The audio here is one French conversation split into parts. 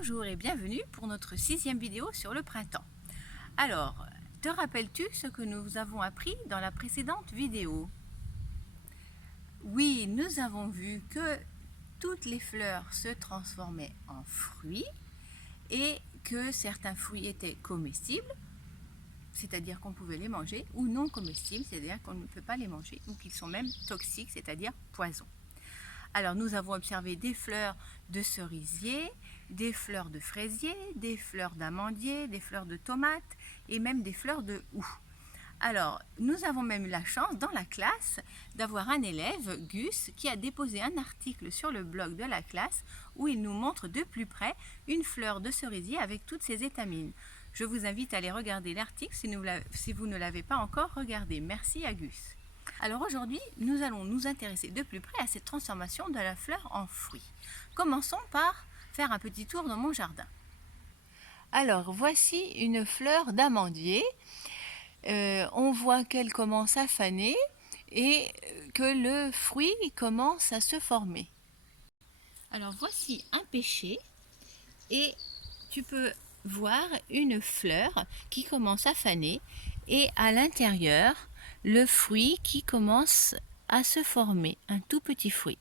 Bonjour et bienvenue pour notre 6e vidéo sur le printemps. Alors, te rappelles-tu ce que nous avons appris dans la précédente vidéo? Oui, nous avons vu que toutes les fleurs se transformaient en fruits et que certains fruits étaient comestibles, c'est-à-dire qu'on pouvait les manger, ou non comestibles, c'est-à-dire qu'on ne peut pas les manger, ou qu'ils sont même toxiques, c'est-à-dire poison. Alors nous avons observé des fleurs de cerisier, des fleurs de fraisier, des fleurs d'amandier, des fleurs de tomates et même des fleurs de houx. Alors nous avons même eu la chance dans la classe d'avoir un élève, Gus, qui a déposé un article sur le blog de la classe où il nous montre de plus près une fleur de cerisier avec toutes ses étamines. Je vous invite à aller regarder l'article si vous ne l'avez pas encore regardé. Merci à Gus. Alors aujourd'hui, nous allons nous intéresser de plus près à cette transformation de la fleur en fruit. Commençons par faire un petit tour dans mon jardin. Alors voici une fleur d'amandier. On voit qu'elle commence à faner et que le fruit commence à se former. Alors voici un pêcher et tu peux voir une fleur qui commence à faner et à l'intérieur le fruit qui commence à se former, un tout petit fruit.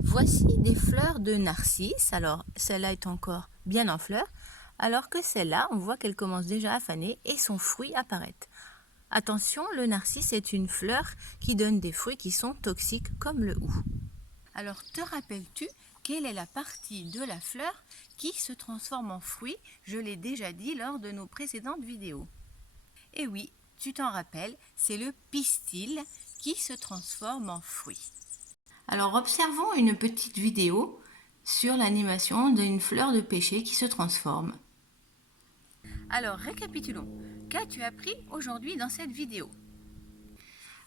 Voici des fleurs de narcisse. Alors celle-là est encore bien en fleurs, alors que celle-là, on voit qu'elle commence déjà à faner et son fruit apparaît. Attention, le narcisse est une fleur qui donne des fruits qui sont toxiques comme le houx. Alors te rappelles-tu quelle est la partie de la fleur qui se transforme en fruit? Je l'ai déjà dit lors de nos précédentes vidéos. Et oui, tu t'en rappelles, c'est le pistil qui se transforme en fruit. Alors observons une petite vidéo sur l'animation d'une fleur de pêcher qui se transforme. Alors récapitulons, qu'as-tu appris aujourd'hui dans cette vidéo?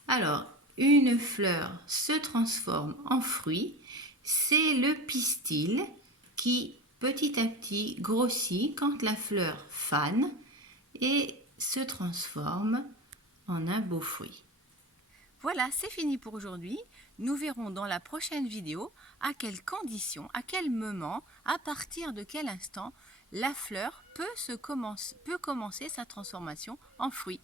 Alors, une fleur se transforme en fruit, c'est le pistil qui petit à petit grossit quand la fleur fane et se transforme en un beau fruit. Voilà, c'est fini pour aujourd'hui. Nous verrons dans la prochaine vidéo à quelles conditions, à quel moment, à partir de quel instant la fleur peut commencer sa transformation en fruit.